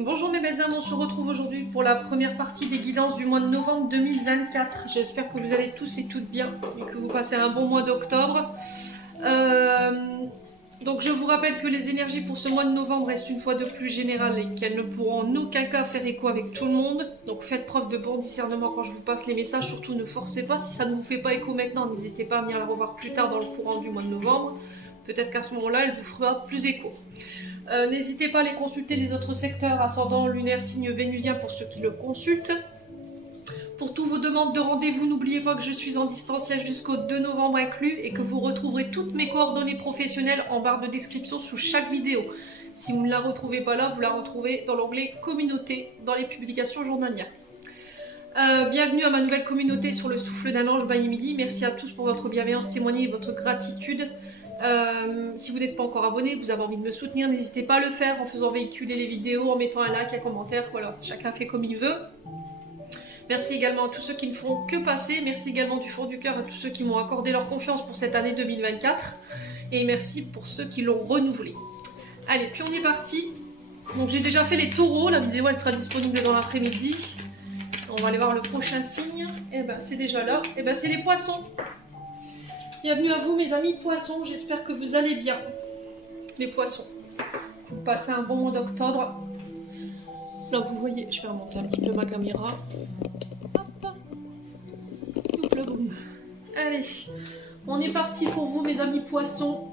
Bonjour mes belles âmes, on se retrouve aujourd'hui pour la première partie des guidances du mois de novembre 2024. J'espère que vous allez tous et toutes bien et que vous passez un bon mois d'octobre. Donc je vous rappelle que les énergies pour ce mois de novembre restent une fois de plus générales et qu'elles ne pourront en aucun cas faire écho avec tout le monde. Donc faites preuve de bon discernement quand je vous passe les messages, surtout ne forcez pas. Si ça ne vous fait pas écho maintenant, n'hésitez pas à venir la revoir plus tard dans le courant du mois de novembre. Peut-être qu'à ce moment-là, elle vous fera plus écho. N'hésitez pas à aller consulter les autres secteurs, ascendant, lunaire, signe vénusien pour ceux qui le consultent. Pour toutes vos demandes de rendez-vous, n'oubliez pas que je suis en distanciel jusqu'au 2 novembre inclus et que vous retrouverez toutes mes coordonnées professionnelles en barre de description sous chaque vidéo. Si vous ne la retrouvez pas là, vous la retrouvez dans l'onglet communauté dans les publications journalières. Bienvenue à ma nouvelle communauté sur le souffle d'un ange by Emily. Merci à tous pour votre bienveillance témoignée et votre gratitude. Si vous n'êtes pas encore abonné, vous avez envie de me soutenir, n'hésitez pas à le faire en faisant véhiculer les vidéos, en mettant un like, un commentaire, voilà, chacun fait comme il veut. Merci également à tous ceux qui ne font que passer, merci également du fond du cœur à tous ceux qui m'ont accordé leur confiance pour cette année 2024, et merci pour ceux qui l'ont renouvelé. Allez, puis on est parti. Donc j'ai déjà fait les taureaux, la vidéo elle sera disponible dans l'après-midi. On va aller voir le prochain signe, et ben c'est déjà là, et ben c'est les poissons. Bienvenue à vous mes amis poissons, j'espère que vous allez bien. Les poissons, vous passez un bon mois d'octobre. Là vous voyez, je vais remonter un petit peu ma caméra. Hop. Hop là, boum. Allez, on est parti pour vous mes amis poissons.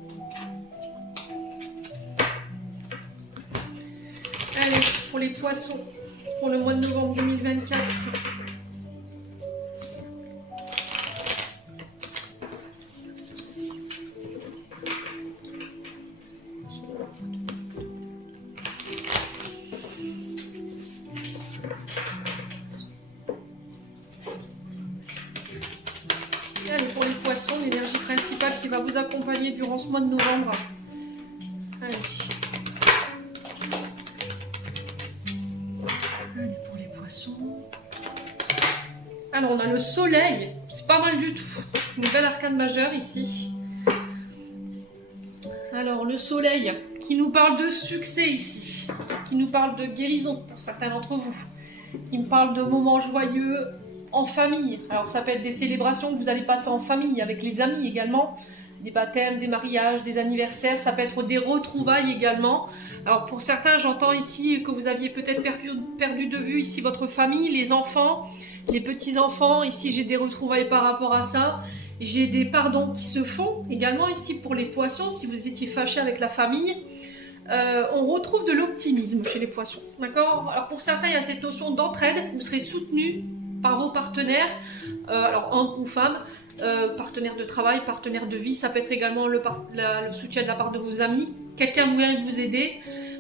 Allez, pour les poissons, pour le mois de novembre 2024. Allez, pour les poissons, l'énergie principale qui va vous accompagner durant ce mois de novembre. Allez. Allez, pour les poissons. Alors, on a le soleil. C'est pas mal du tout. Une belle arcane majeure ici. Alors, le soleil qui nous parle de succès ici. Qui nous parle de guérison pour certains d'entre vous. Qui me parle de moments joyeux en famille. Alors ça peut être des célébrations que vous allez passer en famille, avec les amis également, des baptêmes, des mariages, des anniversaires, ça peut être des retrouvailles également. Alors pour certains, j'entends ici que vous aviez peut-être perdu de vue ici votre famille, les enfants, les petits-enfants, ici j'ai des retrouvailles par rapport à ça. J'ai des pardons qui se font également ici pour les poissons, si vous étiez fâchés avec la famille. On retrouve de l'optimisme chez les poissons, d'accord? Alors pour certains, il y a cette notion d'entraide, vous serez soutenus par vos partenaires, alors hommes ou femmes, partenaires de travail, partenaires de vie, ça peut être également le soutien de la part de vos amis, quelqu'un vient vous aider.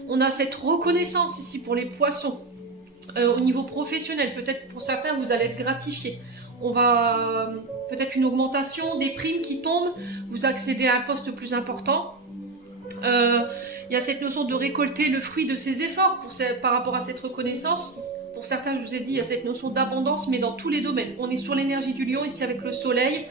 On a cette reconnaissance ici pour les poissons, au niveau professionnel, peut-être pour certains vous allez être gratifiés. On va peut-être une augmentation, des primes qui tombent, vous accédez à un poste plus important. Il y a cette notion de récolter le fruit de ses efforts par rapport à cette reconnaissance. Pour certains, je vous ai dit, il y a cette notion d'abondance, mais dans tous les domaines. On est sur l'énergie du lion, ici avec le soleil.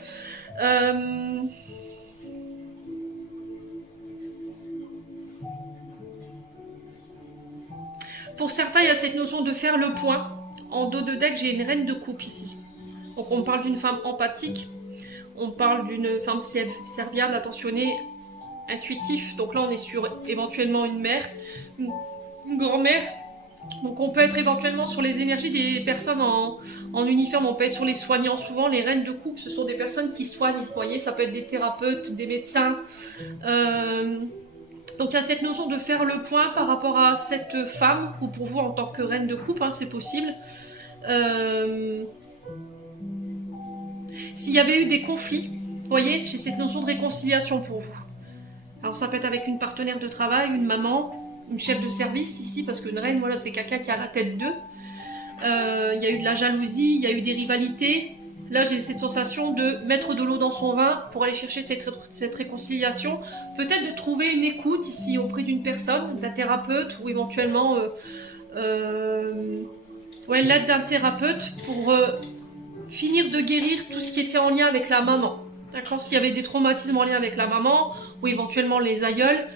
Pour certains, il y a cette notion de faire le point. En dos de deck, j'ai une reine de coupe ici. Donc on parle d'une femme empathique, on parle d'une femme serviable, attentionnée, intuitif. Donc là, on est sur éventuellement une mère, une grand-mère. Donc on peut être éventuellement sur les énergies des personnes en uniforme, on peut être sur les soignants. Souvent les reines de coupe, ce sont des personnes qui soignent, vous voyez, ça peut être des thérapeutes, des médecins. Donc il y a cette notion de faire le point par rapport à cette femme, ou pour vous en tant que reine de coupe, hein, c'est possible. S'il y avait eu des conflits, vous voyez, j'ai cette notion de réconciliation pour vous. Alors ça peut être avec une partenaire de travail, une maman, une chef de service ici, parce qu'une reine, voilà, c'est quelqu'un qui a la tête d'eux. Il y a eu de la jalousie, il y a eu des rivalités. Là, j'ai cette sensation de mettre de l'eau dans son vin pour aller chercher cette réconciliation. Peut-être de trouver une écoute ici auprès d'une personne, d'un thérapeute, ou éventuellement l'aide d'un thérapeute pour finir de guérir tout ce qui était en lien avec la maman. D'accord, s'il y avait des traumatismes en lien avec la maman ou éventuellement les aïeuls,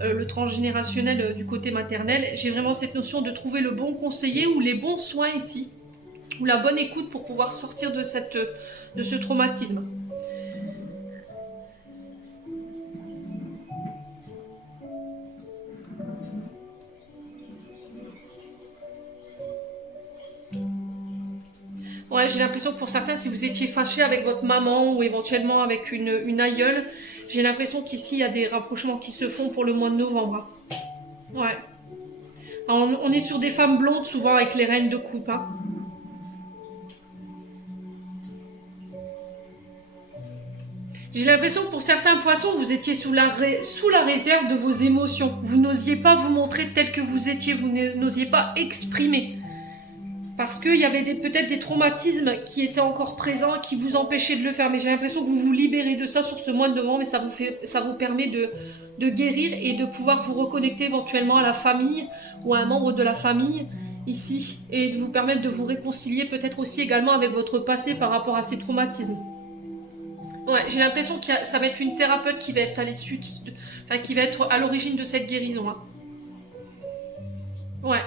le transgénérationnel du côté maternel, j'ai vraiment cette notion de trouver le bon conseiller ou les bons soins ici, ou la bonne écoute pour pouvoir sortir de ce traumatisme. Ouais, j'ai l'impression que pour certains, si vous étiez fâché avec votre maman ou éventuellement avec une aïeule, j'ai l'impression qu'ici, il y a des rapprochements qui se font pour le mois de novembre. Hein. Ouais. Alors, on est sur des femmes blondes, souvent avec les reines de coupe. Hein. J'ai l'impression que pour certains poissons, vous étiez sous la réserve de vos émotions. Vous n'osiez pas vous montrer tel que vous étiez, vous n'osiez pas exprimer. Parce qu'il y avait peut-être des traumatismes qui étaient encore présents, qui vous empêchaient de le faire. Mais j'ai l'impression que vous vous libérez de ça sur ce mois de novembre et ça vous permet de guérir et de pouvoir vous reconnecter éventuellement à la famille ou à un membre de la famille ici. Et de vous permettre de vous réconcilier peut-être aussi également avec votre passé par rapport à ces traumatismes. Ouais, j'ai l'impression que ça va être une thérapeute qui va être à l'issue, qui va être à l'origine de cette guérison. Hein. Ouais.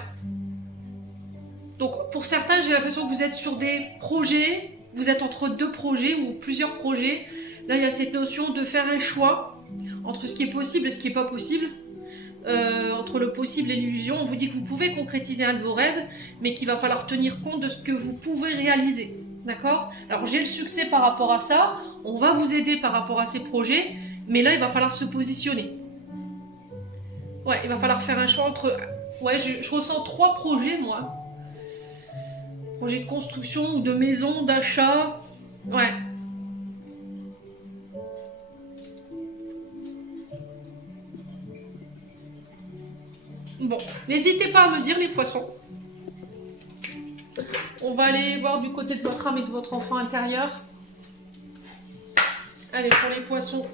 Donc pour certains, j'ai l'impression que vous êtes sur des projets, vous êtes entre deux projets ou plusieurs projets. Là, il y a cette notion de faire un choix entre ce qui est possible et ce qui n'est pas possible. Entre le possible et l'illusion, on vous dit que vous pouvez concrétiser un de vos rêves, mais qu'il va falloir tenir compte de ce que vous pouvez réaliser. D'accord? Alors j'ai le succès par rapport à ça, on va vous aider par rapport à ces projets, mais là il va falloir se positionner. Ouais, il va falloir faire un choix entre... Ouais, je ressens 3 projets moi. Projet de construction ou de maison, d'achat. Ouais. Bon, n'hésitez pas à me dire les poissons. On va aller voir du côté de votre âme et de votre enfant intérieur. Allez, pour les poissons.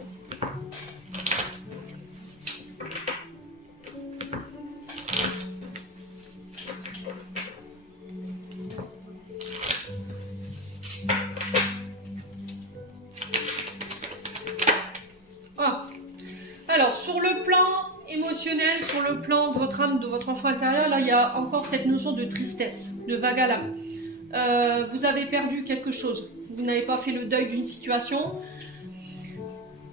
Ah. Alors, sur le plan émotionnel, sur le plan de votre âme, de votre enfant intérieur, là, il y a encore cette notion de tristesse, de vague à l'âme. Vous avez perdu quelque chose. Vous n'avez pas fait le deuil d'une situation.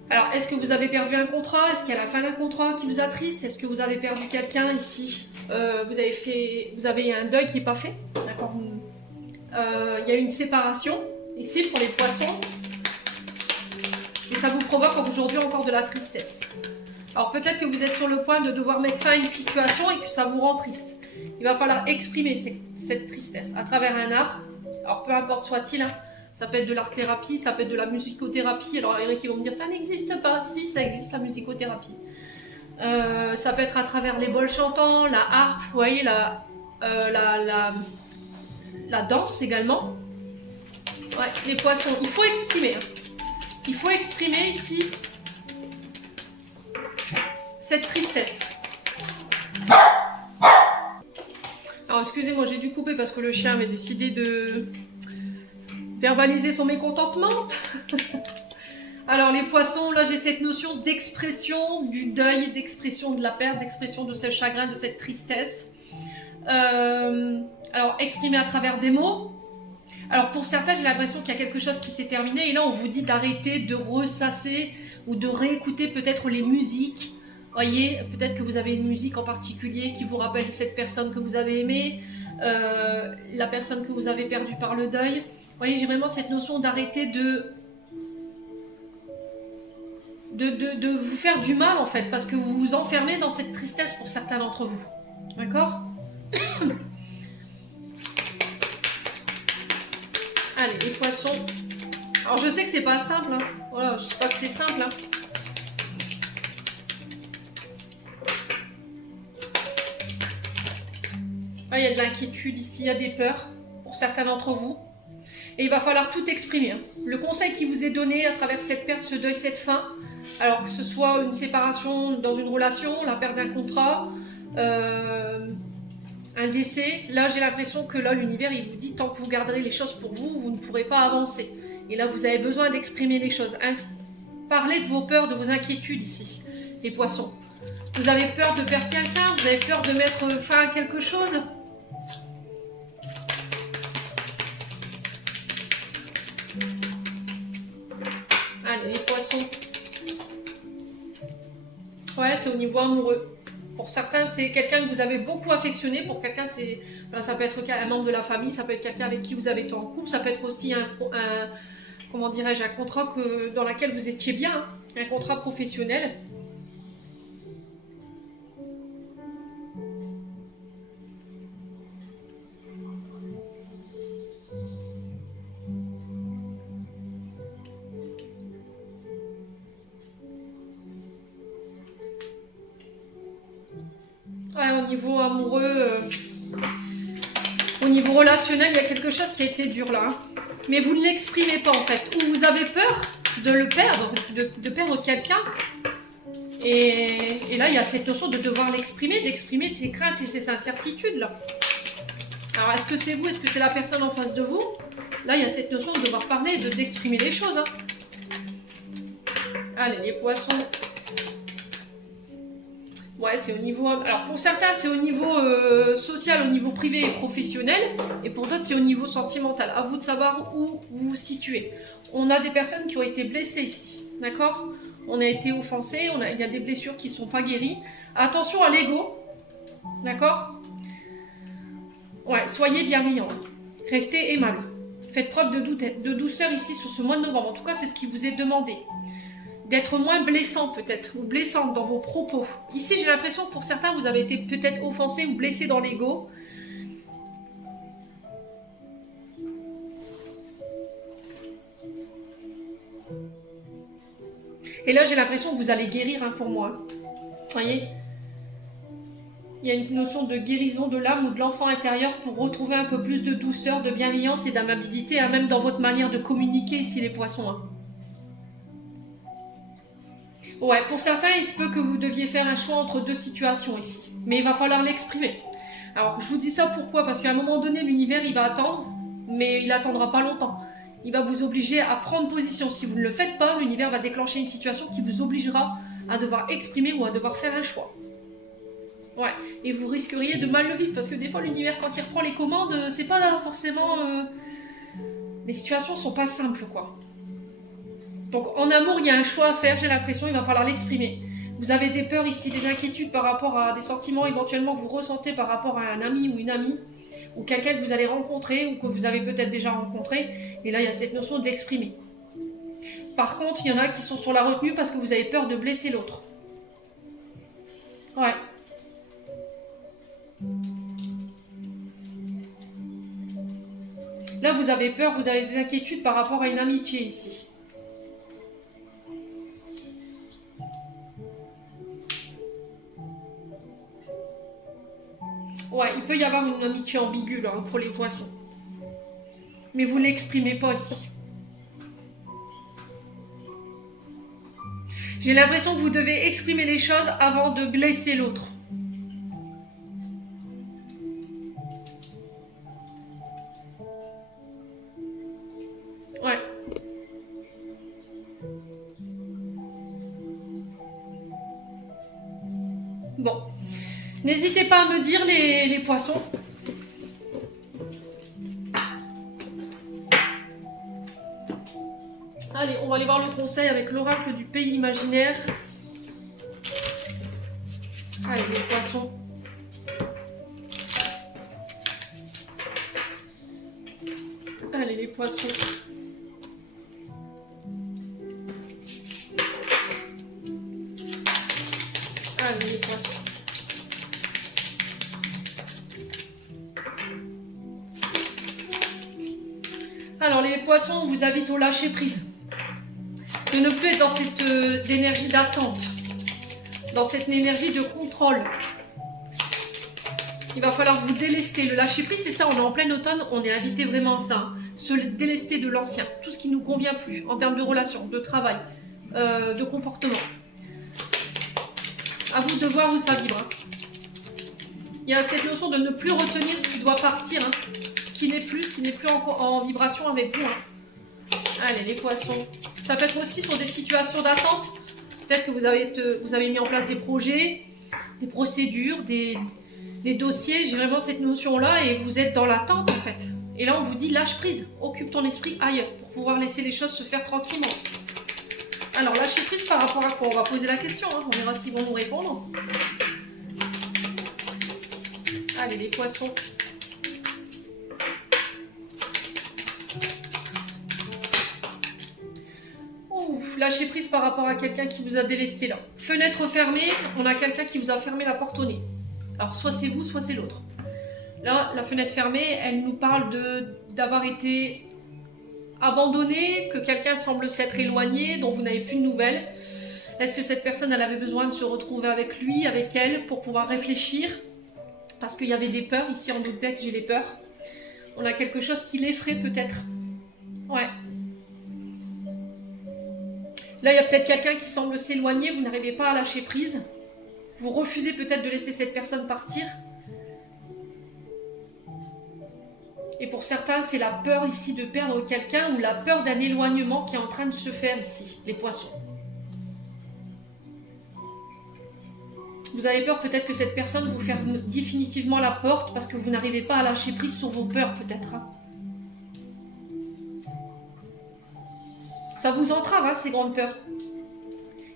Alors, est-ce que vous avez perdu un contrat? Est-ce qu'il y a la fin d'un contrat qui vous attriste? Est-ce que vous avez perdu quelqu'un ici? Vous avez un deuil qui n'est pas fait. D'accord. Il y a une séparation ici pour les poissons. Et ça vous provoque aujourd'hui encore de la tristesse. Alors peut-être que vous êtes sur le point de devoir mettre fin à une situation et que ça vous rend triste. Il va falloir exprimer cette tristesse à travers un art. Alors peu importe soit-il, hein. Ça peut être de l'art-thérapie, ça peut être de la musicothérapie. Alors il y en a qui vont me dire ça n'existe pas. Si, ça existe la musicothérapie. Ça peut être à travers les bols chantants, la harpe, vous voyez, la danse également. Ouais, les poissons, il faut exprimer. Hein. Il faut exprimer ici cette tristesse. Alors excusez-moi, j'ai dû couper parce que le chien avait décidé de verbaliser son mécontentement. Alors les poissons, là j'ai cette notion d'expression du deuil, d'expression de la perte, d'expression de ce chagrin, de cette tristesse. Alors exprimer à travers des mots. Alors pour certains, j'ai l'impression qu'il y a quelque chose qui s'est terminé et là on vous dit d'arrêter de ressasser ou de réécouter peut-être les musiques. Voyez, peut-être que vous avez une musique en particulier qui vous rappelle cette personne que vous avez aimée, la personne que vous avez perdue par le deuil. Voyez, j'ai vraiment cette notion d'arrêter de vous faire du mal en fait, parce que vous vous enfermez dans cette tristesse pour certains d'entre vous. D'accord? Allez, les poissons. Alors je sais que c'est pas simple, hein. Voilà, je dis pas que c'est simple, hein. Ah, il y a de l'inquiétude ici, il y a des peurs pour certains d'entre vous. Et il va falloir tout exprimer. Hein. Le conseil qui vous est donné à travers cette perte, ce deuil, cette fin, alors que ce soit une séparation dans une relation, la perte d'un contrat, un décès, là j'ai l'impression que là l'univers il vous dit tant que vous garderez les choses pour vous, vous ne pourrez pas avancer. Et là vous avez besoin d'exprimer les choses. parler de vos peurs, de vos inquiétudes ici, les poissons. Vous avez peur de perdre quelqu'un, vous avez peur de mettre fin à quelque chose. Allez, les poissons. Ouais, c'est au niveau amoureux. Pour certains, c'est quelqu'un que vous avez beaucoup affectionné. Pour quelqu'un, ça peut être un membre de la famille, ça peut être quelqu'un avec qui vous avez été en couple, ça peut être aussi comment dirais-je, un contrat dans lequel vous étiez bien, hein, un contrat professionnel. Ouais, au niveau amoureux, au niveau relationnel, il y a quelque chose qui a été dur là. Hein. Mais vous ne l'exprimez pas en fait. Ou vous avez peur de le perdre, de perdre quelqu'un. Et là, il y a cette notion de devoir l'exprimer, d'exprimer ses craintes et ses incertitudes là. Alors, est-ce que c'est vous, est-ce que c'est la personne en face de vous? Là, il y a cette notion de devoir parler, d'exprimer les choses. Hein. Allez, les poissons. Ouais, c'est au niveau... Alors, pour certains, c'est au niveau social, au niveau privé et professionnel. Et pour d'autres, c'est au niveau sentimental. À vous de savoir où vous vous situez. On a des personnes qui ont été blessées ici. D'accord? On a été offensés. Il y a des blessures qui ne sont pas guéries. Attention à l'ego. D'accord? Ouais, soyez bienveillants. Restez aimables. Faites preuve de douceur ici sur ce mois de novembre. En tout cas, c'est ce qui vous est demandé. D'être moins blessant peut-être, ou blessante dans vos propos. Ici, j'ai l'impression que pour certains, vous avez été peut-être offensé ou blessé dans l'ego. Et là, j'ai l'impression que vous allez guérir, hein, pour moi. Vous voyez? Il y a une notion de guérison de l'âme ou de l'enfant intérieur pour retrouver un peu plus de douceur, de bienveillance et d'amabilité, hein, même dans votre manière de communiquer ici, les poissons. Hein. Ouais, pour certains, il se peut que vous deviez faire un choix entre deux situations ici. Mais il va falloir l'exprimer. Alors, je vous dis ça pourquoi? Parce qu'à un moment donné, l'univers, il va attendre, mais il n'attendra pas longtemps. Il va vous obliger à prendre position. Si vous ne le faites pas, l'univers va déclencher une situation qui vous obligera à devoir exprimer ou à devoir faire un choix. Ouais, et vous risqueriez de mal le vivre, parce que des fois, l'univers, quand il reprend les commandes, c'est pas forcément... Les situations sont pas simples, quoi. Donc en amour, il y a un choix à faire, j'ai l'impression, il va falloir l'exprimer. Vous avez des peurs ici, des inquiétudes par rapport à des sentiments éventuellement que vous ressentez par rapport à un ami ou une amie, ou quelqu'un que vous allez rencontrer, ou que vous avez peut-être déjà rencontré, et là il y a cette notion de l'exprimer. Par contre, il y en a qui sont sur la retenue parce que vous avez peur de blesser l'autre. Ouais. Là, vous avez peur, vous avez des inquiétudes par rapport à une amitié ici. Ouais, il peut y avoir une amitié ambiguë là, entre les poissons. Mais vous ne l'exprimez pas ici. J'ai l'impression que vous devez exprimer les choses avant de blesser l'autre. Ouais. Bon. N'hésitez pas à me dire les poissons. Allez, on va aller voir le conseil avec l'oracle du pays imaginaire. Allez, les poissons. Allez, les poissons. Allez, les poissons. Alors, les poissons, on vous invite au lâcher prise. De ne plus être dans cette énergie d'attente, dans cette énergie de contrôle. Il va falloir vous délester. Le lâcher prise, c'est ça, on est en plein automne, on est invité vraiment à ça. Hein. Se délester de l'ancien, tout ce qui ne nous convient plus, en termes de relations, de travail, de comportement. À vous de voir où ça vibre. Hein. Il y a cette notion de ne plus retenir ce qui doit partir, hein. Ce qui n'est plus en vibration avec vous. Hein. Allez, les poissons. Ça peut être aussi sur des situations d'attente. Peut-être que vous avez mis en place des projets, des procédures, des dossiers. J'ai vraiment cette notion-là et vous êtes dans l'attente en fait. Et là, on vous dit lâche prise, occupe ton esprit ailleurs pour pouvoir laisser les choses se faire tranquillement. Alors, lâcher prise par rapport à quoi? On va poser la question, hein. On verra s'ils vont nous répondre. Allez, les poissons. Ouf, lâcher prise par rapport à quelqu'un qui vous a délesté là. Fenêtre fermée, on a quelqu'un qui vous a fermé la porte au nez. Alors, soit c'est vous, soit c'est l'autre. Là, la fenêtre fermée, elle nous parle d'avoir été abandonné, que quelqu'un semble s'être éloigné, dont vous n'avez plus de nouvelles. Est-ce que cette personne, elle avait besoin de se retrouver avec lui, avec elle, pour pouvoir réfléchir? Parce qu'il y avait des peurs, ici en haut de deck, j'ai les peurs. On a quelque chose qui l'effraie peut-être. Ouais. Là, il y a peut-être quelqu'un qui semble s'éloigner, vous n'arrivez pas à lâcher prise. Vous refusez peut-être de laisser cette personne partir. Et pour certains, c'est la peur ici de perdre quelqu'un ou la peur d'un éloignement qui est en train de se faire ici, les poissons. Vous avez peur peut-être que cette personne vous ferme définitivement la porte parce que vous n'arrivez pas à lâcher prise sur vos peurs peut-être. Hein. Ça vous entrave, hein, ces grandes peurs.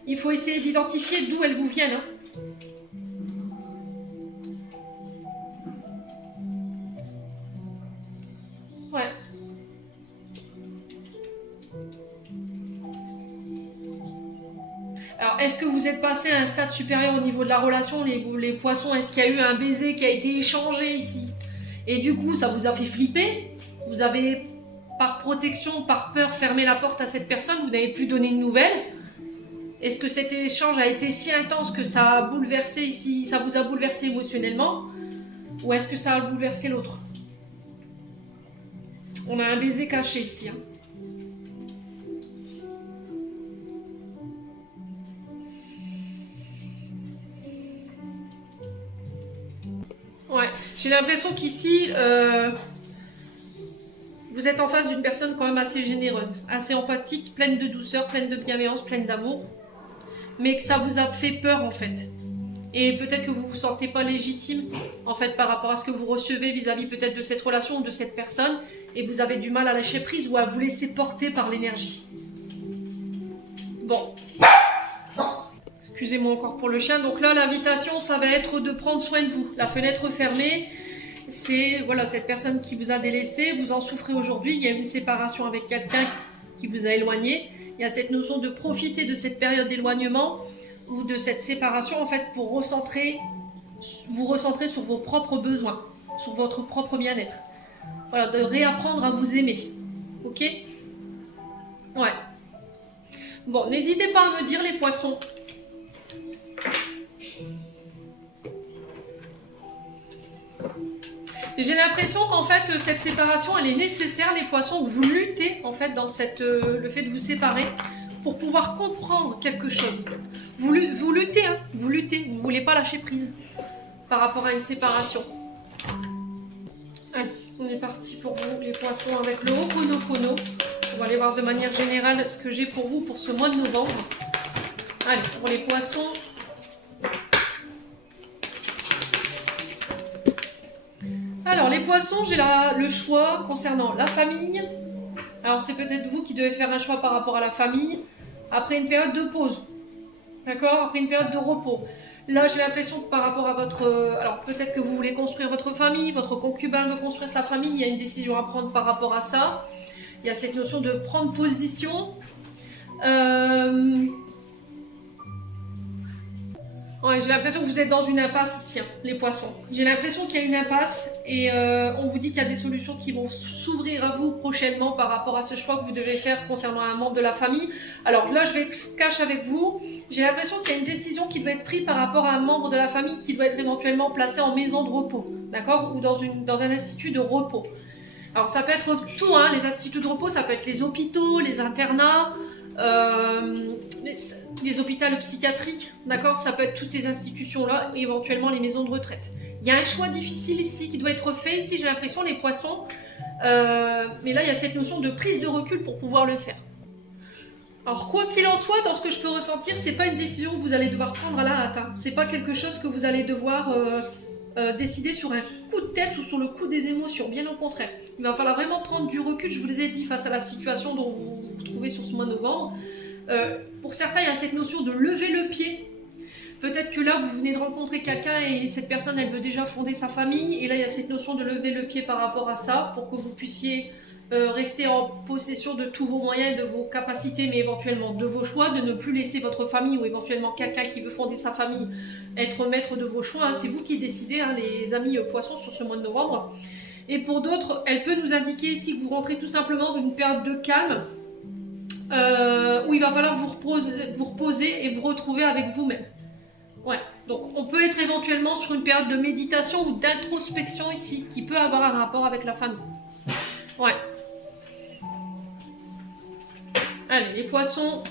Il faut essayer d'identifier d'où elles vous viennent. Hein. Ouais. Alors, est-ce que vous êtes passé à un stade supérieur au niveau de la relation, les poissons? Est-ce qu'il y a eu un baiser qui a été échangé ici? Et du coup, ça vous a fait flipper? Vous avez, par protection, par peur, fermé la porte à cette personne? Vous n'avez plus donné de nouvelles? Est-ce que cet échange a été si intense que ça a bouleversé ici, ça vous a bouleversé émotionnellement? Ou est-ce que ça a bouleversé l'autre? On a un baiser caché ici. Hein. Ouais, j'ai l'impression qu'ici, vous êtes en face d'une personne quand même assez généreuse, assez empathique, pleine de douceur, pleine de bienveillance, pleine d'amour. Mais que ça vous a fait peur en fait. Et peut-être que vous ne vous sentez pas légitime en fait par rapport à ce que vous recevez vis-à-vis peut-être de cette relation ou de cette personne. Et vous avez du mal à lâcher prise ou à vous laisser porter par l'énergie. Bon. Excusez-moi encore pour le chien. Donc là, l'invitation, ça va être de prendre soin de vous. La fenêtre fermée, c'est voilà, cette personne qui vous a délaissé. Vous en souffrez aujourd'hui. Il y a une séparation avec quelqu'un qui vous a éloigné. Il y a cette notion de profiter de cette période d'éloignement ou de cette séparation en fait pour vous recentrer sur vos propres besoins, sur votre propre bien-être. Voilà, de réapprendre à vous aimer. Ok? Ouais. Bon, n'hésitez pas à me dire les poissons. J'ai l'impression qu'en fait, cette séparation, elle est nécessaire, les poissons, que vous luttez, en fait, dans le fait de vous séparer, pour pouvoir comprendre quelque chose. Vous luttez, hein, vous luttez, vous ne voulez pas lâcher prise par rapport à une séparation. Allez, on est parti pour vous, les poissons, avec le Ho'oponopono. On va aller voir de manière générale ce que j'ai pour vous pour ce mois de novembre. Allez, pour les poissons... Alors, les poissons, j'ai le choix concernant la famille. Alors, c'est peut-être vous qui devez faire un choix par rapport à la famille. Après une période de pause. D'accord? Après une période de repos. Là, j'ai l'impression que par rapport à votre... alors, peut-être que vous voulez construire votre famille, votre concubin veut construire sa famille. Il y a une décision à prendre par rapport à ça. Il y a cette notion de prendre position. Ouais, j'ai l'impression que vous êtes dans une impasse ici, hein, les poissons. J'ai l'impression qu'il y a une impasse et on vous dit qu'il y a des solutions qui vont s'ouvrir à vous prochainement par rapport à ce choix que vous devez faire concernant un membre de la famille. Alors là, je vais être cash avec vous. J'ai l'impression qu'il y a une décision qui doit être prise par rapport à un membre de la famille qui doit être éventuellement placé en maison de repos, d'accord? Ou dans un institut de repos. Alors ça peut être tout, hein, les instituts de repos, ça peut être les hôpitaux, les internats... les hôpitaux psychiatriques, d'accord, ça peut être toutes ces institutions-là, et éventuellement les maisons de retraite. Il y a un choix difficile ici qui doit être fait, ici j'ai l'impression, les poissons, mais là il y a cette notion de prise de recul pour pouvoir le faire. Alors, quoi qu'il en soit, dans ce que je peux ressentir, c'est pas une décision que vous allez devoir prendre à la hâte. Hein. C'est pas quelque chose que vous allez devoir décider sur un coup de tête ou sur le coup des émotions. Bien au contraire. Il va falloir vraiment prendre du recul, je vous l'ai dit, face à la situation dont vous vous trouvez sur ce mois de novembre. Pour certains, il y a cette notion de lever le pied. Peut-être que là, vous venez de rencontrer quelqu'un et cette personne, elle veut déjà fonder sa famille. Et là, il y a cette notion de lever le pied par rapport à ça pour que vous puissiez rester en possession de tous vos moyens, de vos capacités, mais éventuellement de vos choix, de ne plus laisser votre famille ou éventuellement quelqu'un qui veut fonder sa famille être maître de vos choix. Hein. C'est vous qui décidez, hein, les amis poissons, sur ce mois de novembre. Et pour d'autres, elle peut nous indiquer ici que vous rentrez tout simplement dans une période de calme où il va falloir vous reposer et vous retrouver avec vous-même. Ouais, donc on peut être éventuellement sur une période de méditation ou d'introspection ici, qui peut avoir un rapport avec la famille. Ouais. Allez, les poissons.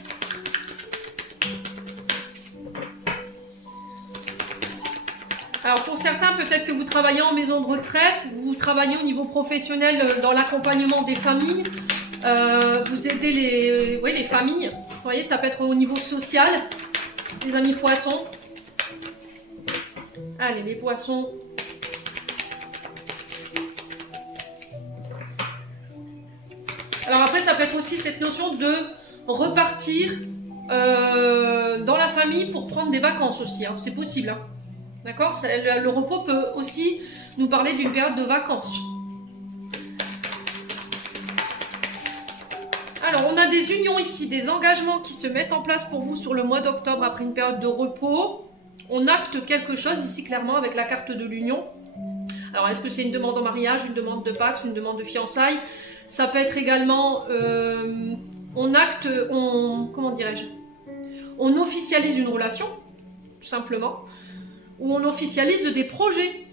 Alors pour certains, peut-être que vous travaillez en maison de retraite, vous travaillez au niveau professionnel dans l'accompagnement des familles, vous aidez les familles. Vous voyez, ça peut être au niveau social, les amis poissons. Allez, les poissons. Alors après, ça peut être aussi cette notion de repartir dans la famille pour prendre des vacances aussi. Hein. C'est possible. Hein. D'accord ? Le repos peut aussi nous parler d'une période de vacances. Alors, on a des unions ici, des engagements qui se mettent en place pour vous sur le mois d'octobre après une période de repos. On acte quelque chose ici clairement avec la carte de l'union. Alors est-ce que c'est une demande en mariage, une demande de Pax, une demande de fiançailles? Ça peut être également, comment dirais-je, on officialise une relation, tout simplement, ou on officialise des projets.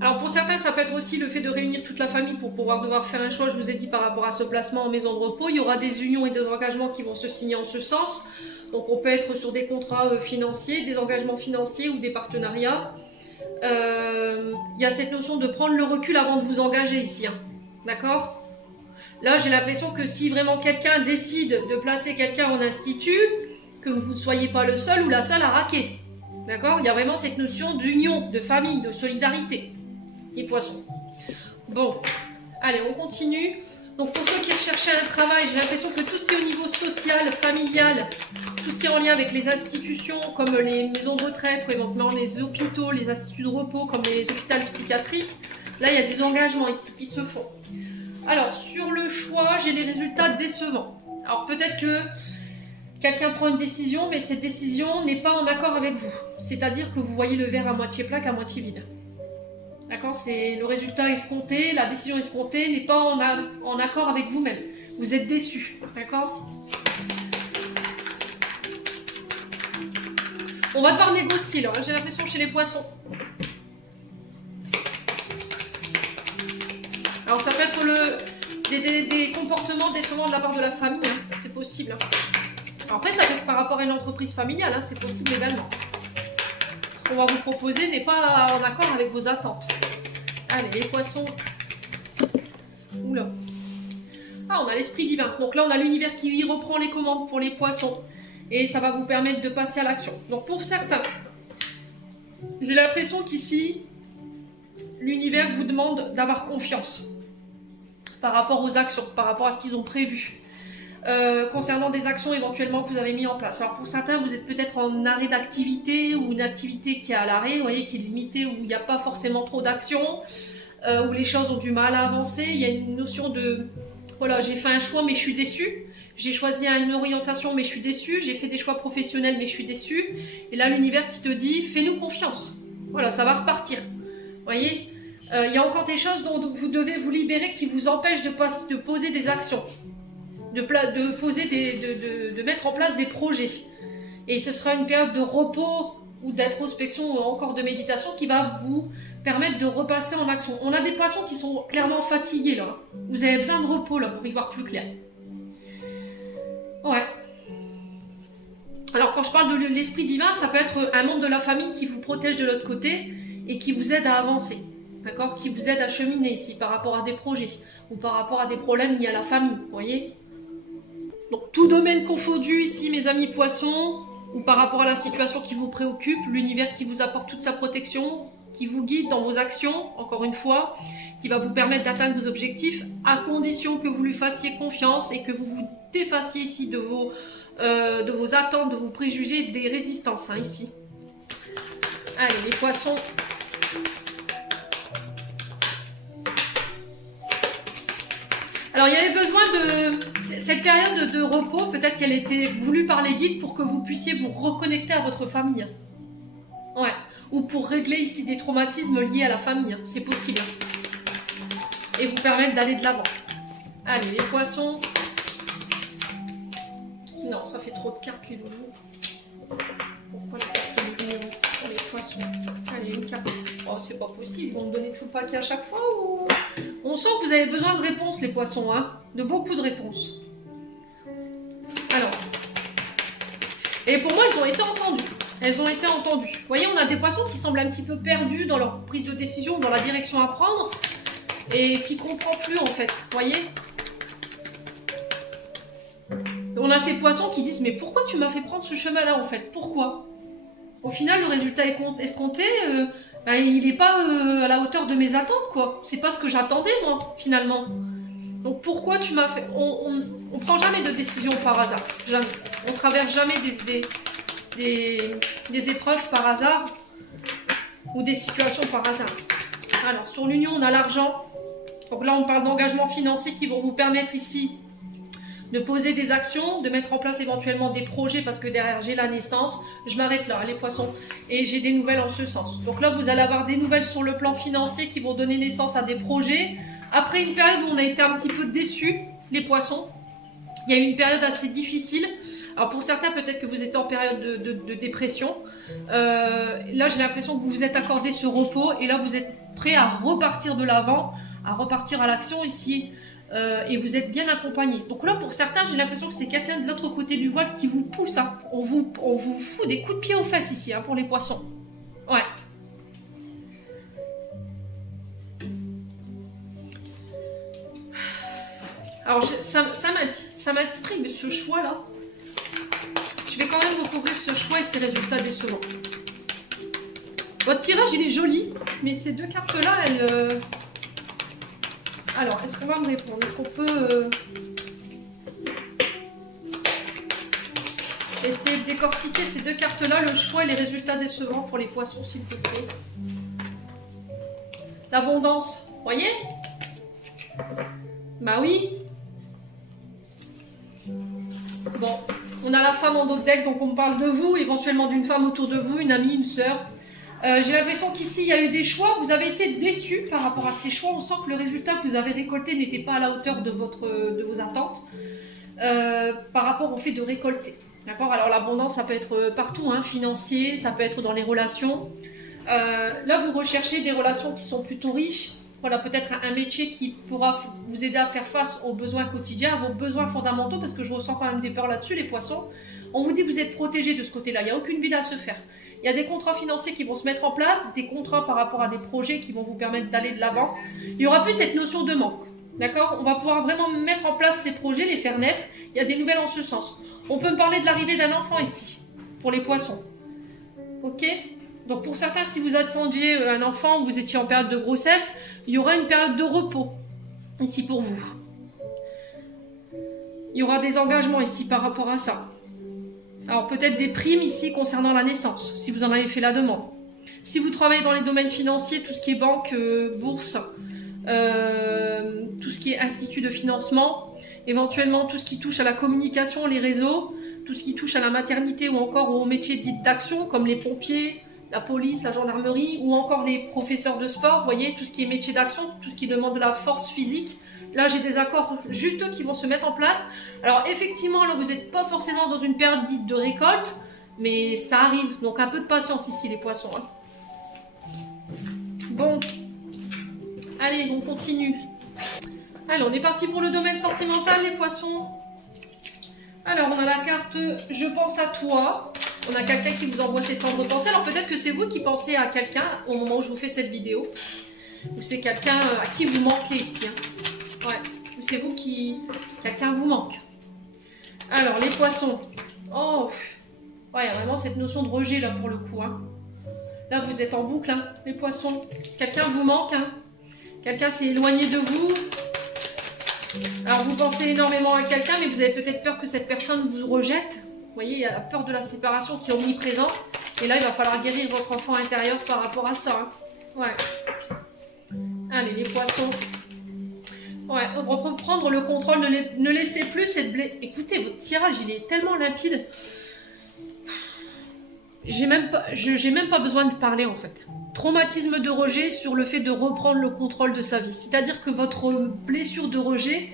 Alors pour certains, ça peut être aussi le fait de réunir toute la famille pour pouvoir devoir faire un choix. Je vous ai dit par rapport à ce placement en maison de repos, il y aura des unions et des engagements qui vont se signer en ce sens. Donc on peut être sur des contrats financiers, des engagements financiers ou des partenariats. Il y a cette notion de prendre le recul avant de vous engager ici. Hein. D'accord ? Là, j'ai l'impression que si vraiment quelqu'un décide de placer quelqu'un en institut, que vous ne soyez pas le seul ou la seule à raquer. D'accord ? Il y a vraiment cette notion d'union, de famille, de solidarité. Les poissons. Bon, allez, on continue. Donc pour ceux qui recherchaient un travail, j'ai l'impression que tout ce qui est au niveau social, familial, tout ce qui est en lien avec les institutions comme les maisons de retraite ou éventuellement les hôpitaux, les instituts de repos comme les hôpitaux psychiatriques, là il y a des engagements ici qui se font. Alors sur le choix, j'ai les résultats décevants. Alors peut-être que quelqu'un prend une décision, mais cette décision n'est pas en accord avec vous. C'est-à-dire que vous voyez le verre à moitié plein qu'à moitié vide. D'accord, c'est le résultat escompté, la décision escomptée n'est pas en accord avec vous-même. Vous êtes déçu, d'accord ? On va devoir négocier là, j'ai l'impression chez les poissons. Alors ça peut être des comportements décevants de la part de la famille, hein. C'est possible. Hein. Alors après ça peut être par rapport à une entreprise familiale, hein. C'est possible également. Ce qu'on va vous proposer n'est pas en accord avec vos attentes. Allez, les poissons. Oula. Ah, on a l'esprit divin. Donc là, on a l'univers qui reprend les commandes pour les poissons. Et ça va vous permettre de passer à l'action. Donc pour certains, j'ai l'impression qu'ici, l'univers vous demande d'avoir confiance par rapport aux actions, par rapport à ce qu'ils ont prévu. Concernant des actions éventuellement que vous avez mis en place. Alors pour certains, vous êtes peut-être en arrêt d'activité ou une activité qui est à l'arrêt, vous voyez, qui est limitée, où il n'y a pas forcément trop d'action, où les choses ont du mal à avancer. Il y a une notion de, voilà, j'ai fait un choix mais je suis déçu. J'ai choisi une orientation mais je suis déçu. J'ai fait des choix professionnels mais je suis déçu. Et là, l'univers qui te dit, fais-nous confiance. Voilà, ça va repartir. Vous voyez, il y a encore des choses dont vous devez vous libérer qui vous empêchent de poser des actions. De mettre en place des projets. Et ce sera une période de repos ou d'introspection ou encore de méditation qui va vous permettre de repasser en action. On a des poissons qui sont clairement fatigués là. Vous avez besoin de repos là pour y voir plus clair. Ouais. Alors quand je parle de l'esprit divin, ça peut être un membre de la famille qui vous protège de l'autre côté et qui vous aide à avancer. D'accord ? Qui vous aide à cheminer ici par rapport à des projets ou par rapport à des problèmes liés à la famille. Vous voyez ? Donc tout domaine confondu ici, mes amis poissons, ou par rapport à la situation qui vous préoccupe, l'univers qui vous apporte toute sa protection, qui vous guide dans vos actions, encore une fois, qui va vous permettre d'atteindre vos objectifs, à condition que vous lui fassiez confiance et que vous vous défassiez ici de vos attentes, de vos préjugés, des résistances, hein, ici. Allez, les poissons. Alors, il y avait besoin de... Cette période de repos, peut-être qu'elle était voulue par les guides pour que vous puissiez vous reconnecter à votre famille. Ouais. Ou pour régler ici des traumatismes liés à la famille. C'est possible. Et vous permettre d'aller de l'avant. Allez, les poissons. Non, ça fait trop de cartes, les loulous. Pourquoi la carte de lumière aussi pour les poissons? Allez, une carte. Oh, c'est pas possible. Vous me donnez tout le paquet à chaque fois ou... On sent que vous avez besoin de réponses, les poissons, hein. De beaucoup de réponses. Alors. Et pour moi, elles ont été entendues. Elles ont été entendues. Vous voyez, on a des poissons qui semblent un petit peu perdus dans leur prise de décision, dans la direction à prendre, et qui ne comprennent plus, en fait. Vous voyez? On a ces poissons qui disent, mais pourquoi tu m'as fait prendre ce chemin-là, en fait? Pourquoi? Au final, le résultat escompté, ben, il n'est pas à la hauteur de mes attentes, quoi. C'est pas ce que j'attendais, moi, finalement. Donc pourquoi tu m'as fait... On prend jamais de décision par hasard. Jamais. On traverse jamais des épreuves par hasard ou des situations par hasard. Alors, sur l'union, on a l'argent. Donc là, on parle d'engagements financiers qui vont vous permettre ici de poser des actions, de mettre en place éventuellement des projets, parce que derrière, j'ai la naissance. Je m'arrête là, les poissons, et j'ai des nouvelles en ce sens. Donc là, vous allez avoir des nouvelles sur le plan financier qui vont donner naissance à des projets. Après une période où on a été un petit peu déçus, les poissons, il y a eu une période assez difficile. Alors pour certains, peut-être que vous êtes en période de dépression. Là, j'ai l'impression que vous vous êtes accordé ce repos, et là, vous êtes prêt à repartir de l'avant, à repartir à l'action ici. Et vous êtes bien accompagné. Donc là, pour certains, j'ai l'impression que c'est quelqu'un de l'autre côté du voile qui vous pousse. Hein. On vous fout des coups de pied aux fesses ici, hein, pour les poissons. Ouais. Alors, ça m'intrigue, ce choix-là. Je vais quand même recouvrir ce choix et ses résultats décevants. Votre tirage, il est joli, mais ces deux cartes-là, elles... Alors, est-ce qu'on va me répondre? Est-ce qu'on peut essayer de décortiquer ces deux cartes-là, le choix et les résultats décevants pour les poissons, s'il vous plaît? L'abondance, vous voyez? Bah oui. Bon, on a la femme en dos de deck, donc on parle de vous, éventuellement d'une femme autour de vous, une amie, une sœur. J'ai l'impression qu'ici, il y a eu des choix. Vous avez été déçus par rapport à ces choix. On sent que le résultat que vous avez récolté n'était pas à la hauteur de vos attentes par rapport au fait de récolter. D'accord? Alors l'abondance, ça peut être partout, hein, financier, ça peut être dans les relations. Là, vous recherchez des relations qui sont plutôt riches. Voilà, peut-être un métier qui pourra vous aider à faire face aux besoins quotidiens, à vos besoins fondamentaux, parce que je ressens quand même des peurs là-dessus, les poissons. On vous dit que vous êtes protégés de ce côté-là. Il n'y a aucune ville à se faire. Il y a des contrats financiers qui vont se mettre en place, des contrats par rapport à des projets qui vont vous permettre d'aller de l'avant. Il n'y aura plus cette notion de manque. D'accord? On va pouvoir vraiment mettre en place ces projets, les faire naître. Il y a des nouvelles en ce sens. On peut me parler de l'arrivée d'un enfant ici, pour les poissons. Ok? Donc pour certains, si vous attendiez un enfant, vous étiez en période de grossesse, il y aura une période de repos ici pour vous. Il y aura des engagements ici par rapport à ça. Alors peut-être des primes ici concernant la naissance, si vous en avez fait la demande. Si vous travaillez dans les domaines financiers, tout ce qui est banque, bourse, tout ce qui est institut de financement, éventuellement tout ce qui touche à la communication, les réseaux, tout ce qui touche à la maternité ou encore aux métiers dits d'action comme les pompiers, la police, la gendarmerie ou encore les professeurs de sport, vous voyez, tout ce qui est métier d'action, tout ce qui demande de la force physique. Là, j'ai des accords juteux qui vont se mettre en place. Alors, effectivement, là, vous n'êtes pas forcément dans une période dite de récolte, mais ça arrive. Donc, un peu de patience ici, les poissons. Hein. Bon. Allez, on continue. Allez, on est parti pour le domaine sentimental, les poissons. Alors, on a la carte « Je pense à toi ». On a quelqu'un qui vous envoie ses tendres pensées. Alors, peut-être que c'est vous qui pensez à quelqu'un au moment où je vous fais cette vidéo. Ou c'est quelqu'un à qui vous manquez ici. Hein. Ouais, c'est vous qui... Quelqu'un vous manque. Alors, les poissons. Oh, ouais, il y a vraiment cette notion de rejet là pour le coup. Hein. Là, vous êtes en boucle, hein, les poissons. Quelqu'un vous manque. Hein. Quelqu'un s'est éloigné de vous. Alors, vous pensez énormément à quelqu'un, mais vous avez peut-être peur que cette personne vous rejette. Vous voyez, il y a la peur de la séparation qui est omniprésente. Et là, il va falloir guérir votre enfant intérieur par rapport à ça. Hein. Ouais. Allez, les poissons. Ouais, reprendre le contrôle. Ne laissez plus cette blé. Écoutez, votre tirage, il est tellement limpide. J'ai même pas besoin de parler, en fait. Traumatisme de rejet sur le fait de reprendre le contrôle de sa vie. C'est-à-dire que votre blessure de rejet,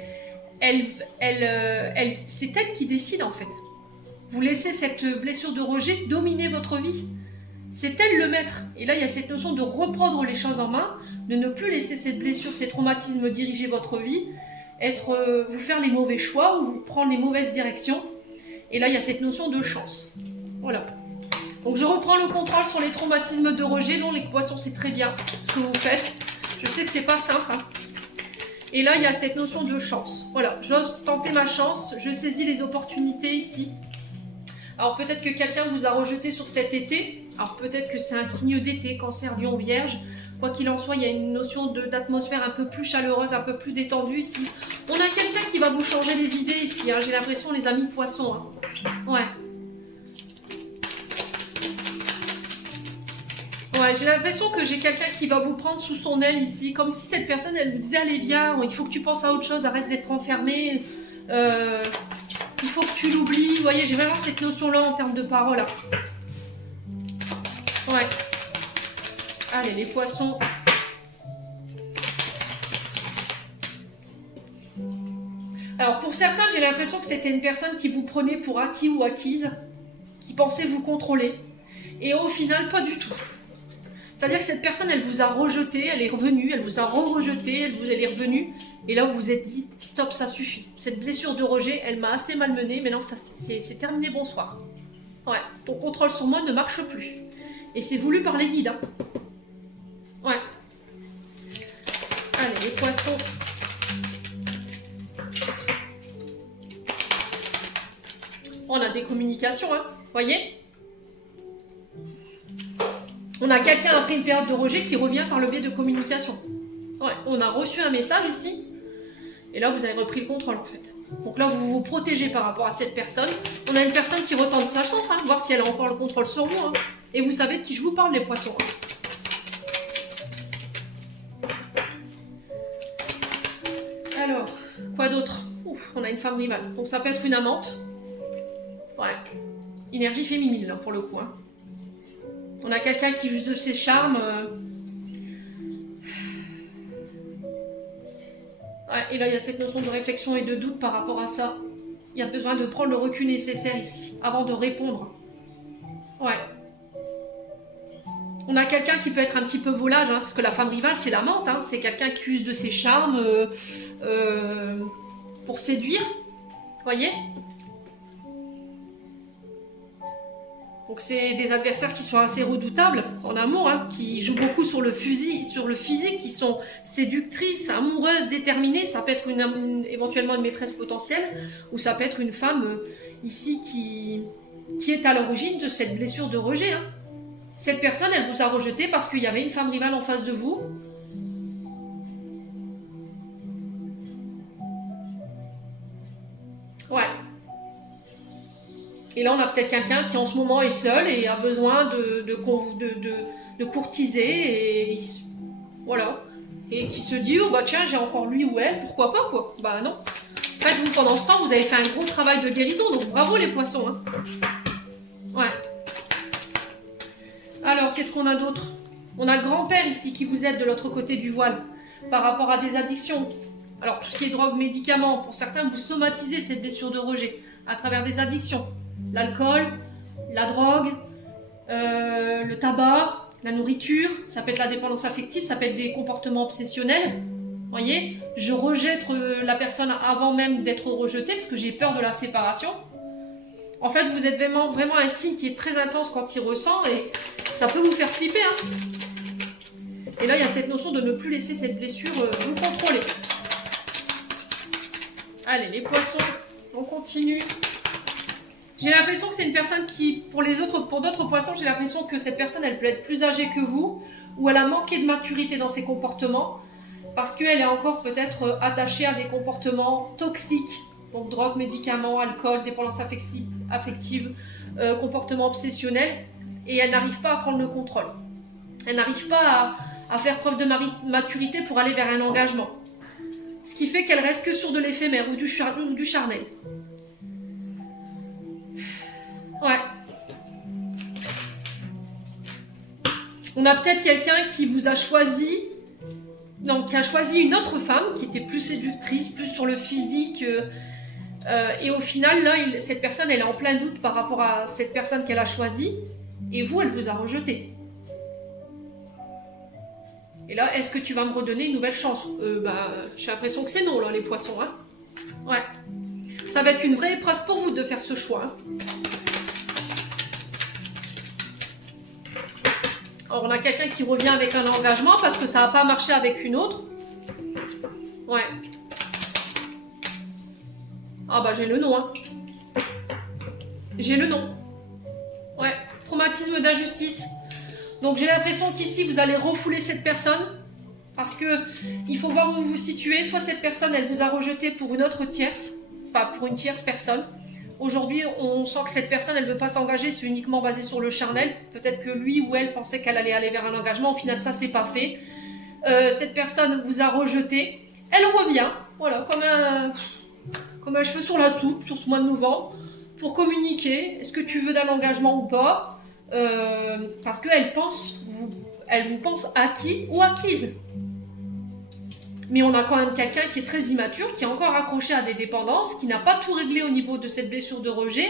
c'est elle qui décide, en fait. Vous laissez cette blessure de rejet dominer votre vie. C'est elle le maître. Et là, il y a cette notion de reprendre les choses en main, de ne plus laisser cette blessure, ces traumatismes diriger votre vie, vous faire les mauvais choix ou vous prendre les mauvaises directions. Et là, il y a cette notion de chance. Voilà. Donc, je reprends le contrôle sur les traumatismes de rejet. Non, les poissons, c'est très bien ce que vous faites. Je sais que c'est pas simple. Hein. Et là, il y a cette notion de chance. Voilà, j'ose tenter ma chance. Je saisis les opportunités ici. Alors peut-être que quelqu'un vous a rejeté sur cet été. Alors peut-être que c'est un signe d'été, Cancer, Lion, Vierge. Quoi qu'il en soit, il y a une notion d'atmosphère un peu plus chaleureuse, un peu plus détendue ici. On a quelqu'un qui va vous changer les idées ici. Hein. J'ai l'impression, les amis poissons. Hein. Ouais. Ouais, j'ai l'impression que j'ai quelqu'un qui va vous prendre sous son aile ici. Comme si cette personne, elle vous disait, allez viens, il faut que tu penses à autre chose, arrête d'être enfermé. Il faut que tu l'oublies. Vous voyez, j'ai vraiment cette notion-là en termes de parole. Hein. Ouais. Allez, les poissons. Alors, pour certains, j'ai l'impression que c'était une personne qui vous prenait pour acquis ou acquise, qui pensait vous contrôler. Et au final, pas du tout. C'est-à-dire que cette personne, elle vous a rejeté, elle est revenue, elle vous a re-rejeté, elle est revenue. Et là, vous vous êtes dit, stop, ça suffit. Cette blessure de rejet, elle m'a assez malmenée. Maintenant, c'est terminé, bonsoir. Ouais, ton contrôle sur moi ne marche plus. Et c'est voulu par les guides. Hein. Ouais. Allez, les poissons. On a des communications, hein. Voyez ? On a quelqu'un après une période de rejet qui revient par le biais de communication. Ouais, on a reçu un message ici. Et là, vous avez repris le contrôle, en fait. Donc là, vous vous protégez par rapport à cette personne. On a une personne qui retente sa chance, hein, voir si elle a encore le contrôle sur vous. Hein. Et vous savez de qui je vous parle, les poissons. Hein. Alors, quoi d'autre? Ouf, on a une femme rivale. Donc ça peut être une amante. Ouais. Énergie féminine, là, pour le coup. Hein. On a quelqu'un qui use de ses charmes. Ouais, et là, il y a cette notion de réflexion et de doute par rapport à ça. Il y a besoin de prendre le recul nécessaire ici, avant de répondre. Ouais. On a quelqu'un qui peut être un petit peu volage, hein, parce que la femme rivale, c'est l'amante. Hein, c'est quelqu'un qui use de ses charmes pour séduire. Voyez ? Donc c'est des adversaires qui sont assez redoutables en amour, hein, qui jouent beaucoup sur le physique, qui sont séductrices, amoureuses, déterminées. Ça peut être éventuellement une maîtresse potentielle, ou ça peut être une femme ici qui est à l'origine de cette blessure de rejet. Hein. Cette personne, elle vous a rejeté parce qu'il y avait une femme rivale en face de vous. Ouais. Et là, on a peut-être quelqu'un qui en ce moment est seul et a besoin de courtiser et voilà. Et qui se dit, oh bah tiens, j'ai encore lui ou elle, pourquoi pas quoi. Bah non. En fait, vous, pendant ce temps, vous avez fait un gros travail de guérison, donc bravo les poissons. Hein. Ouais. Alors, qu'est-ce qu'on a d'autre? On a le grand-père ici qui vous aide de l'autre côté du voile par rapport à des addictions. Alors, tout ce qui est drogue, médicaments, pour certains, vous somatisez cette blessure de rejet à travers des addictions. L'alcool, la drogue, le tabac, la nourriture, ça peut être la dépendance affective, ça peut être des comportements obsessionnels. Voyez, je rejette la personne avant même d'être rejetée parce que j'ai peur de la séparation. En fait, vous êtes vraiment un signe qui est très intense quand il ressent et ça peut vous faire flipper. Hein. Et là, il y a cette notion de ne plus laisser cette blessure vous contrôler. Allez, les poissons, on continue. J'ai l'impression que c'est une personne qui, pour d'autres poissons, j'ai l'impression que cette personne, elle peut être plus âgée que vous, ou elle a manqué de maturité dans ses comportements, parce qu'elle est encore peut-être attachée à des comportements toxiques, donc drogue, médicaments, alcool, dépendance affective, comportements obsessionnels, et elle n'arrive pas à prendre le contrôle. Elle n'arrive pas à faire preuve de maturité pour aller vers un engagement. Ce qui fait qu'elle reste que sur de l'éphémère ou du charnel. Ouais. On a peut-être quelqu'un qui vous a choisi, non, qui a choisi une autre femme qui était plus séductrice, plus sur le physique. Et au final, là, cette personne, elle est en plein doute par rapport à cette personne qu'elle a choisie. Et vous, elle vous a rejeté. Et là, est-ce que tu vas me redonner une nouvelle chance? J'ai l'impression que c'est non, là, les poissons. Hein. Ouais. Ça va être une vraie épreuve pour vous de faire ce choix. Hein. Alors, on a quelqu'un qui revient avec un engagement parce que ça n'a pas marché avec une autre. Ouais. Ah bah, j'ai le nom. Hein. J'ai le nom. Ouais. Traumatisme d'injustice. Donc j'ai l'impression qu'ici vous allez refouler cette personne parce que il faut voir où vous vous situez. Soit cette personne elle vous a rejeté pour une autre tierce, pas pour une tierce personne. Aujourd'hui on sent que cette personne elle ne veut pas s'engager, c'est uniquement basé sur le charnel. Peut-être que lui ou elle pensait qu'elle allait aller vers un engagement, au final ça c'est pas fait. Cette personne vous a rejeté, elle revient, voilà, comme un cheveu sur la soupe sur ce mois de novembre pour communiquer. Est-ce que tu veux d'un engagement ou pas? Parce qu'elle vous pense acquis ou acquise. Mais on a quand même quelqu'un qui est très immature, qui est encore accroché à des dépendances, qui n'a pas tout réglé au niveau de cette blessure de rejet,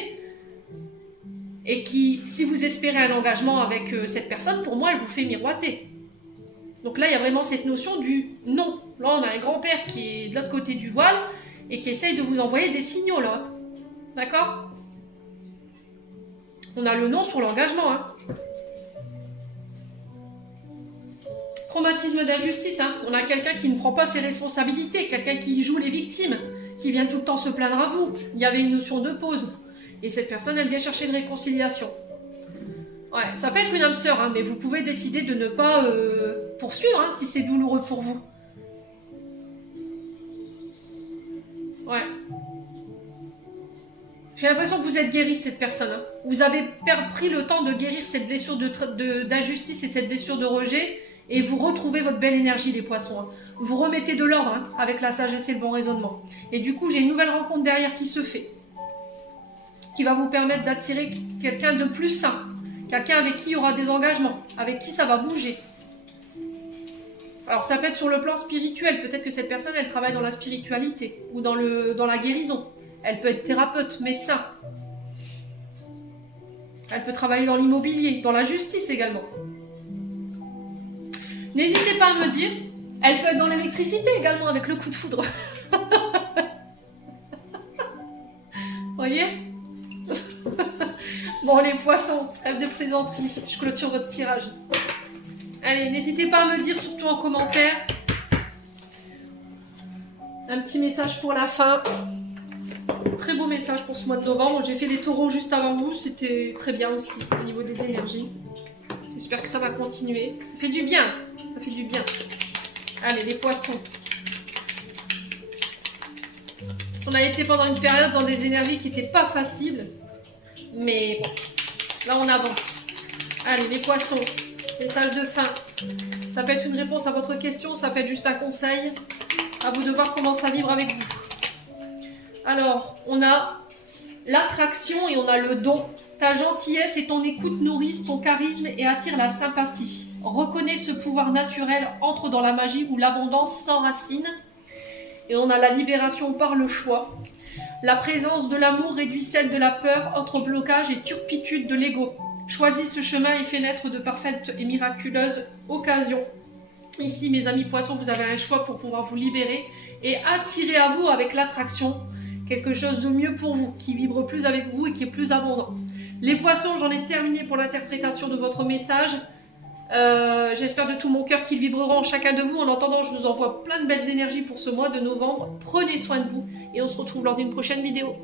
et qui, si vous espérez un engagement avec cette personne, pour moi, elle vous fait miroiter. Donc là, il y a vraiment cette notion du non. Là, on a un grand-père qui est de l'autre côté du voile, et qui essaye de vous envoyer des signaux, là. D'accord ? On a le non sur l'engagement. Hein. Traumatisme d'injustice. Hein. On a quelqu'un qui ne prend pas ses responsabilités, quelqu'un qui joue les victimes, qui vient tout le temps se plaindre à vous. Il y avait une notion de pause. Et cette personne, elle vient chercher une réconciliation. Ouais, ça peut être une âme sœur, hein, mais vous pouvez décider de ne pas poursuivre hein, si c'est douloureux pour vous. Ouais. J'ai l'impression que vous êtes guéri de cette personne. Hein. Vous avez pris le temps de guérir cette blessure d'injustice et cette blessure de rejet et vous retrouvez votre belle énergie, les poissons. Hein. Vous remettez de l'ordre hein, avec la sagesse et le bon raisonnement. Et du coup, j'ai une nouvelle rencontre derrière qui se fait, qui va vous permettre d'attirer quelqu'un de plus sain, quelqu'un avec qui il y aura des engagements, avec qui ça va bouger. Alors ça peut être sur le plan spirituel, peut-être que cette personne, elle travaille dans la spiritualité ou dans la guérison. Elle peut être thérapeute, médecin. Elle peut travailler dans l'immobilier, dans la justice également. N'hésitez pas à me dire, elle peut être dans l'électricité également avec le coup de foudre. Voyez? Bon les poissons, trêve de plaisanterie, je clôture votre tirage. Allez, n'hésitez pas à me dire, surtout en commentaire. Un petit message pour la fin. Très beau message pour ce mois de novembre. J'ai fait les taureaux juste avant vous. C'était très bien aussi au niveau des énergies. J'espère que ça va continuer. Ça fait du bien. Ça fait du bien. Allez, les poissons. On a été pendant une période dans des énergies qui n'étaient pas faciles. Mais bon, là on avance. Allez, les poissons. Message de fin. Ça peut être une réponse à votre question. Ça peut être juste un conseil. À vous de voir comment ça vibre avec vous. Alors, on a l'attraction et on a le don. Ta gentillesse et ton écoute nourrissent ton charisme et attirent la sympathie. Reconnais ce pouvoir naturel, entre dans la magie où l'abondance s'enracine. Et on a la libération par le choix. La présence de l'amour réduit celle de la peur, autre blocage et turpitude de l'ego. Choisis ce chemin et fais naître de parfaites et miraculeuses occasions. Ici, mes amis poissons, vous avez un choix pour pouvoir vous libérer et attirer à vous avec l'attraction quelque chose de mieux pour vous, qui vibre plus avec vous et qui est plus abondant. Les poissons, j'en ai terminé pour l'interprétation de votre message. J'espère de tout mon cœur qu'ils vibreront en chacun de vous. En attendant, je vous envoie plein de belles énergies pour ce mois de novembre. Prenez soin de vous et on se retrouve lors d'une prochaine vidéo.